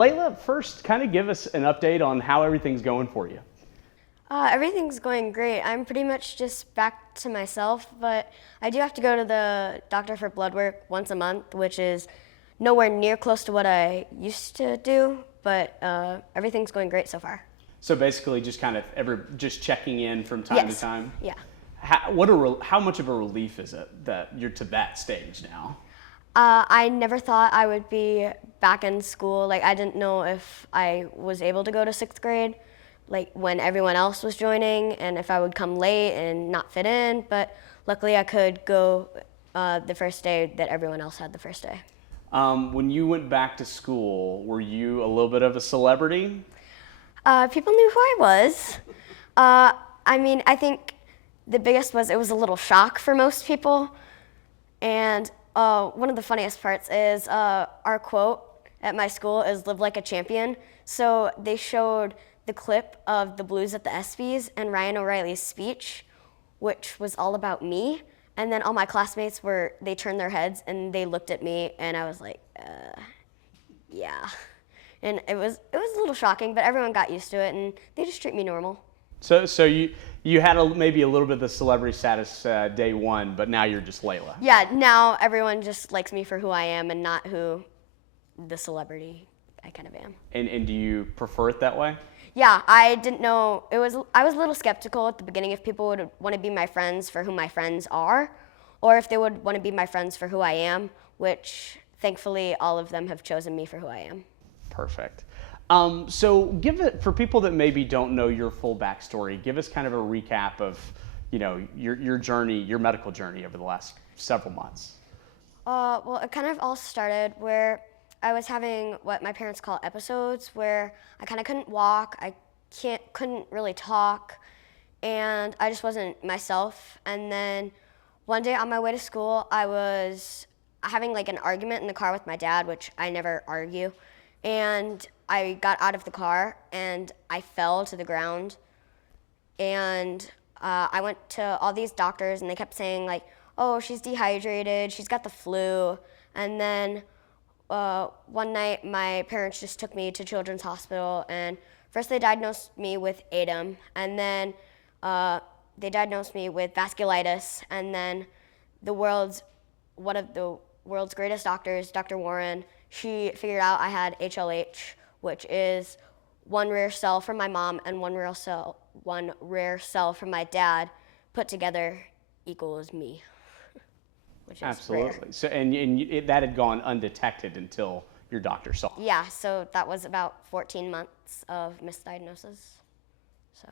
Layla, first, kind of give us an update on how everything's going for you. Everything's going great. I'm pretty much just back to myself, but I do have to go to the doctor for blood work once a month, which is nowhere near close to what I used to do, but everything's going great so far. So basically, just kind of just checking in from time to Yes. time. Yeah. How much of a relief is it that you're to that stage now? I never thought I would be back in school. Like, I didn't know if I was able to go to sixth grade, like when everyone else was joining, and if I would come late and not fit in. But luckily, I could go the first day that everyone else had the first day. When you went back to school, were you a little bit of a celebrity? People knew who I was. I mean, I think the biggest was it was a little shock for most people. And one of the funniest parts is our quote at my school is "Live like a champion." So they showed the clip of the Blues at the ESPYs and Ryan O'Reilly's speech, which was all about me. And then all my classmates they turned their heads and they looked at me, and I was like, yeah. And it was a little shocking, but everyone got used to it, and they just treat me normal. So you had maybe a little bit of the celebrity status day one, but now you're just Layla. Yeah, now everyone just likes me for who I am and not who the celebrity I kind of am. And do you prefer it that way? Yeah, I didn't know. I was a little skeptical at the beginning if people would want to be my friends for who my friends are, or if they would want to be my friends for who I am, which thankfully all of them have chosen me for who I am. Perfect. So give it, for people that maybe don't know your full backstory, give us kind of a recap of, your journey, your medical journey over the last several months. Well, it kind of all started where I was having what my parents call episodes, where I kind of couldn't walk, couldn't really talk, and I just wasn't myself. And then one day on my way to school, I was having like an argument in the car with my dad, which I never argue. And I got out of the car and I fell to the ground. And I went to all these doctors and they kept saying like, oh, she's dehydrated, she's got the flu. And then one night my parents just took me to Children's Hospital, and first they diagnosed me with ADEM, and then they diagnosed me with vasculitis, and then one of the world's greatest doctors, Dr. Warren, she figured out I had HLH, which is one rare cell from my mom and one rare cell from my dad put together equals me, which is Absolutely. rare. So that had gone undetected until your doctor saw it. Yeah, so that was about 14 months of misdiagnosis. So.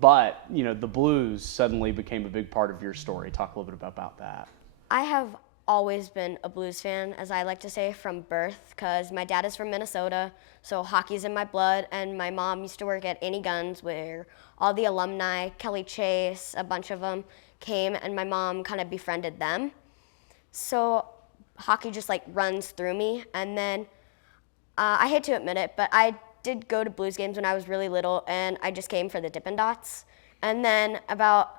But the blues suddenly became a big part of your story. Talk a little bit about that. I have always been a blues fan, as I like to say, from birth, because my dad is from Minnesota, so hockey's in my blood, and my mom used to work at Annie Gunn's, where all the alumni, Kelly Chase, a bunch of them, came, and my mom kind of befriended them. So hockey just like runs through me, and then I hate to admit it, but I did go to blues games when I was really little, and I just came for the Dippin' Dots. And then about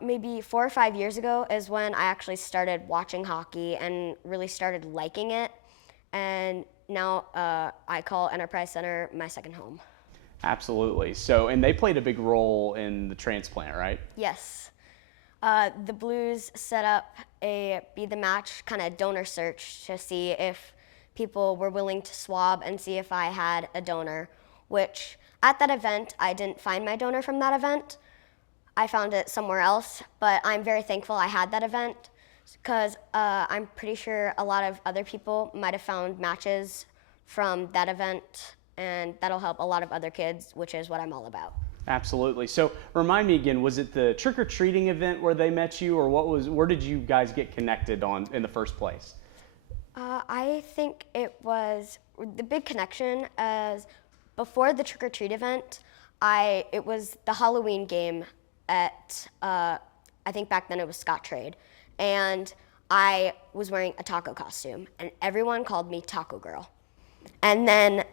maybe 4 or 5 years ago is when I actually started watching hockey and really started liking it. And now I call Enterprise Center my second home. Absolutely. So, and they played a big role in the transplant, right? Yes. The Blues set up a Be the Match kind of donor search to see if people were willing to swab and see if I had a donor, which at that event, I didn't find my donor from that event. I found it somewhere else, but I'm very thankful I had that event because I'm pretty sure a lot of other people might have found matches from that event, and that'll help a lot of other kids, which is what I'm all about. Absolutely. So remind me again, was it the trick-or-treating event where they met you, or where did you guys get connected in the first place? I think it was the big connection as before the trick-or-treat event, it was the Halloween game at, I think back then it was Scott Trade, and I was wearing a taco costume, and everyone called me Taco Girl. And then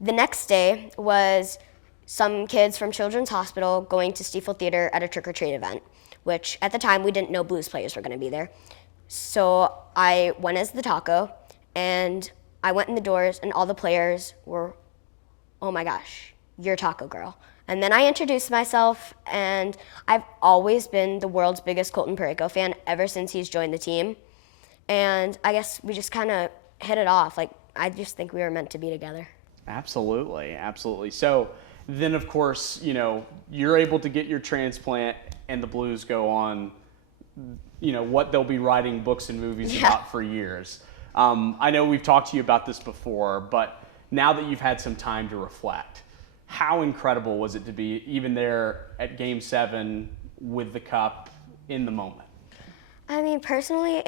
the next day was some kids from Children's Hospital going to Stiefel Theater at a trick-or-treat event, which at the time we didn't know blues players were going to be there. So I went as the taco, and I went in the doors and all the players were, oh my gosh, you're Taco Girl. And then I introduced myself, and I've always been the world's biggest Colton Parayko fan ever since he's joined the team. And I guess we just kind of hit it off. Like, I just think we were meant to be together. Absolutely, absolutely. So then, of course, you're able to get your transplant, and the Blues go on, what they'll be writing books and movies about for years. I know we've talked to you about this before, but now that you've had some time to reflect, how incredible was it to be even there at Game 7 with the cup in the moment? I mean, personally,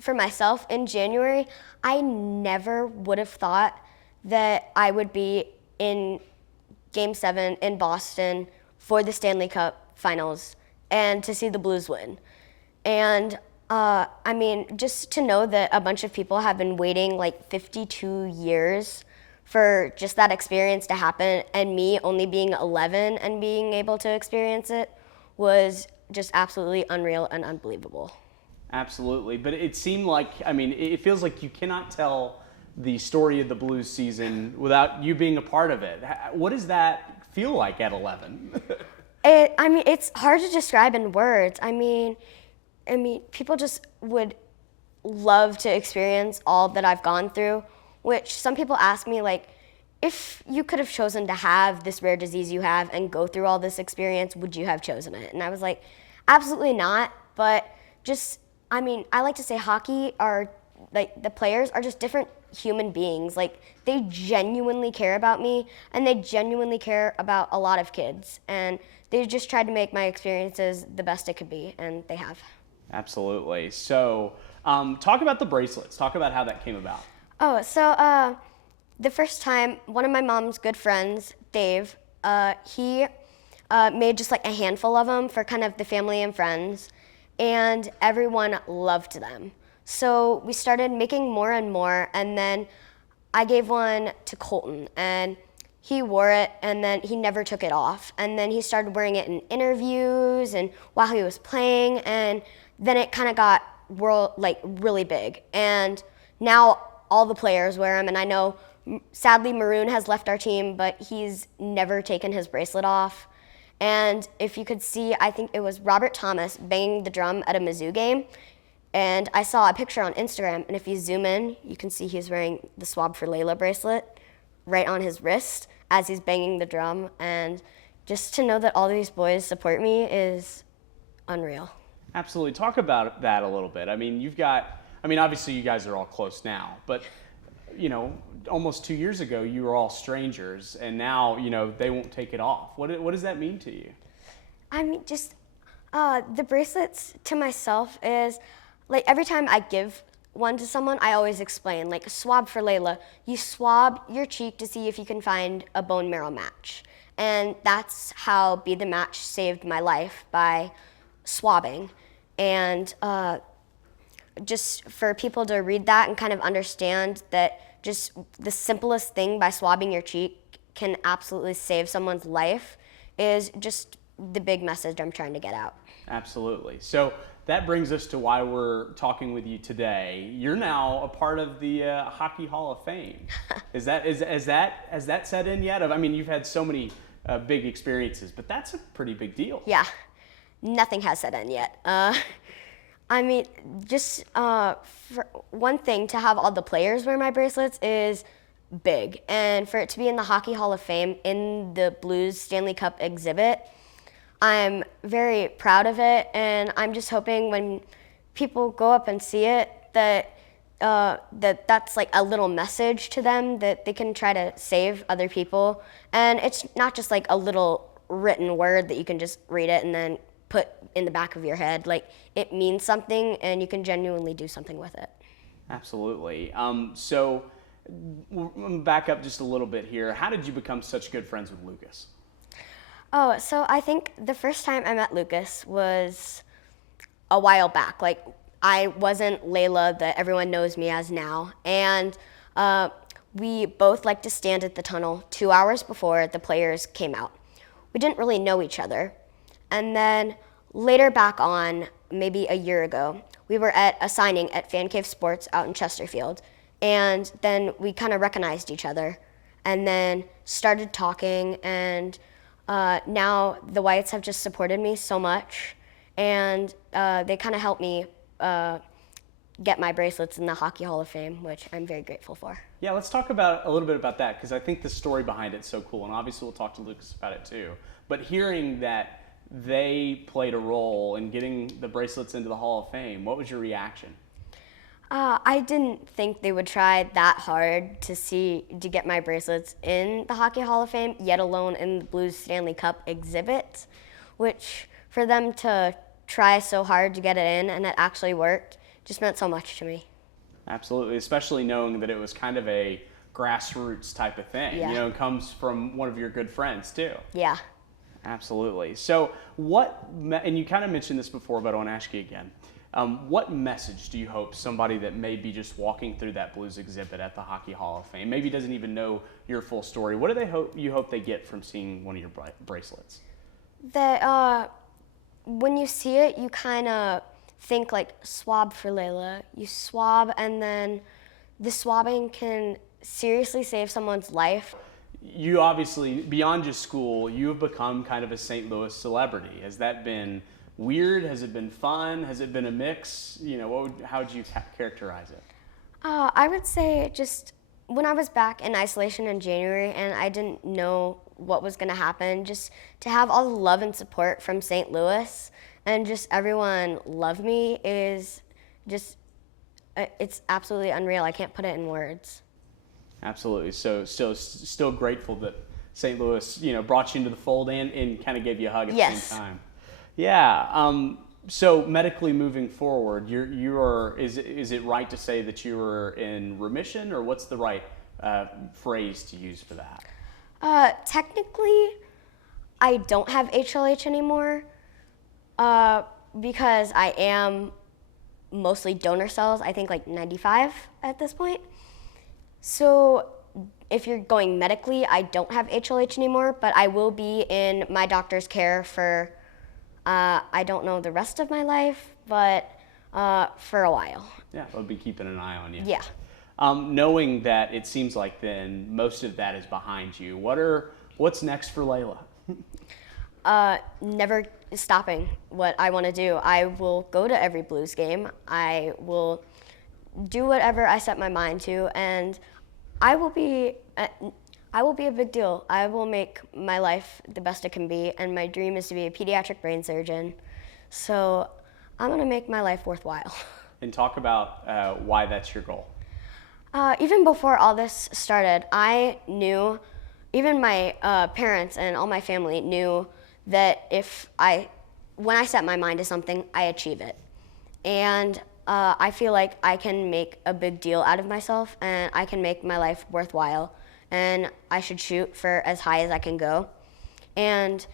for myself, in January, I never would have thought that I would be in Game 7 in Boston for the Stanley Cup Finals and to see the Blues win. And I mean, just to know that a bunch of people have been waiting like 52 years for just that experience to happen, and me only being 11 and being able to experience it was just absolutely unreal and unbelievable. Absolutely. But it seemed like, it feels like you cannot tell the story of the Blues season without you being a part of it. What does that feel like at 11? It's hard to describe in words. I mean, people just would love to experience all that I've gone through, which some people ask me, like, if you could have chosen to have this rare disease you have and go through all this experience, would you have chosen it? And I was like, absolutely not. But I like to say hockey are, like, the players are just different human beings. Like, they genuinely care about me, and they genuinely care about a lot of kids. And they just tried to make my experiences the best it could be, and they have. Absolutely. So talk about the bracelets. Talk about how that came about. Oh, so the first time, one of my mom's good friends, Dave, he made just like a handful of them for kind of the family and friends, and everyone loved them. So we started making more and more, and then I gave one to Colton, and he wore it, and then he never took it off. And then he started wearing it in interviews and while he was playing, and then it kind of got really big. And now all the players wear them, and I know, sadly, Maroon has left our team, but he's never taken his bracelet off. And if you could see, I think it was Robert Thomas banging the drum at a Mizzou game, and I saw a picture on Instagram, and if you zoom in, you can see he's wearing the Swab for Leila bracelet right on his wrist as he's banging the drum. And just to know that all these boys support me is unreal. Absolutely. Talk about that a little bit. Obviously you guys are all close now, but almost 2 years ago you were all strangers, and now they won't take it off. What does that mean to you? The bracelets to myself is like every time I give one to someone, I always explain, like, swab for Leila. You swab your cheek to see if you can find a bone marrow match. And that's how Be the Match saved my life, by swabbing. And just for people to read that and kind of understand that just the simplest thing by swabbing your cheek can absolutely save someone's life is just the big message I'm trying to get out. Absolutely. So that brings us to why we're talking with you today. You're now a part of the Hockey Hall of Fame. Has that set in yet? You've had so many big experiences, but that's a pretty big deal. Yeah, nothing has set in yet. For one thing, to have all the players wear my bracelets is big, and for it to be in the Hockey Hall of Fame in the Blues Stanley Cup exhibit, I'm very proud of it, and I'm just hoping when people go up and see it that's like a little message to them that they can try to save other people. And it's not just like a little written word that you can just read it and then put in the back of your head. Like, it means something, and you can genuinely do something with it. Absolutely. So we'll back up just a little bit here. How did you become such good friends with Lucas? Oh, so I think the first time I met Lucas was a while back. Like, I wasn't Leila that everyone knows me as now. And we both liked to stand at the tunnel 2 hours before the players came out. We didn't really know each other. And then later back on, maybe a year ago, we were at a signing at Fan Cave Sports out in Chesterfield. And then we kind of recognized each other and then started talking. And now the Whites have just supported me so much. And they kind of helped me get my bracelets in the Hockey Hall of Fame, which I'm very grateful for. Yeah, let's talk about a little bit about that, because I think the story behind it's so cool, and obviously we'll talk to Lucas about it too. But hearing that they played a role in getting the bracelets into the Hall of Fame, what was your reaction? I didn't think they would try that hard to get my bracelets in the Hockey Hall of Fame, yet alone in the Blues Stanley Cup exhibit, which for them to try so hard to get it in and it actually worked just meant so much to me. Absolutely, especially knowing that it was kind of a grassroots type of thing. Yeah. You know, it comes from one of your good friends too. Yeah. Absolutely. So and you kind of mentioned this before, but I want to ask you again. What message do you hope somebody that may be just walking through that Blues exhibit at the Hockey Hall of Fame, maybe doesn't even know your full story, what do you hope they get from seeing one of your bracelets? That when you see it, you kind of think like swab for Leila. You swab, and then the swabbing can seriously save someone's life. You obviously, beyond just school, you have become kind of a St. Louis celebrity. Has that been weird? Has it been fun? Has it been a mix? You know, how would you characterize it? I would say just when I was back in isolation in January and I didn't know what was going to happen, just to have all the love and support from St. Louis and just everyone love me is just, it's absolutely unreal. I can't put it in words. Absolutely. So still grateful that St. Louis, you know, brought you into the fold and kind of gave you a hug at the same time. Yeah. So medically moving forward, is it right to say that you are in remission, or what's the right phrase to use for that? Technically, I don't have HLH anymore because I am mostly donor cells. I think like 95 at this point. So if you're going medically, I don't have HLH anymore, but I will be in my doctor's care for, I don't know the rest of my life, but for a while. Yeah, I'll be keeping an eye on you. Yeah. Knowing that it seems like then most of that is behind you, what's next for Leila? Never stopping what I want to do. I will go to every Blues game. I will do whatever I set my mind to, and I will be a big deal. I will make my life the best it can be, and my dream is to be a pediatric brain surgeon. So I'm going to make my life worthwhile. And talk about why that's your goal. Even before all this started, I knew, even my parents and all my family knew that when I set my mind to something, I achieve it. And I feel like I can make a big deal out of myself, and I can make my life worthwhile, and I should shoot for as high as I can go. And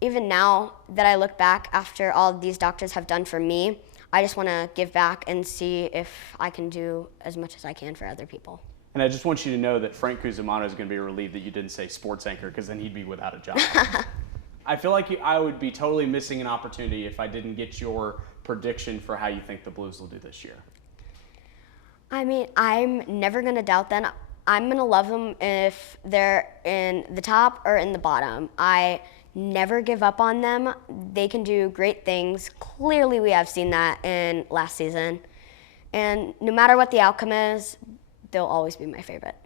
even now that I look back after all these doctors have done for me, I just want to give back and see if I can do as much as I can for other people. And I just want you to know that Frank Cusimano is going to be relieved that you didn't say sports anchor, because then he'd be without a job. I feel like I would be totally missing an opportunity if I didn't get your prediction for how you think the Blues will do this year. I mean, I'm never going to doubt them. I'm going to love them if they're in the top or in the bottom. I never give up on them. They can do great things. Clearly, we have seen that in last season. And no matter what the outcome is, they'll always be my favorite.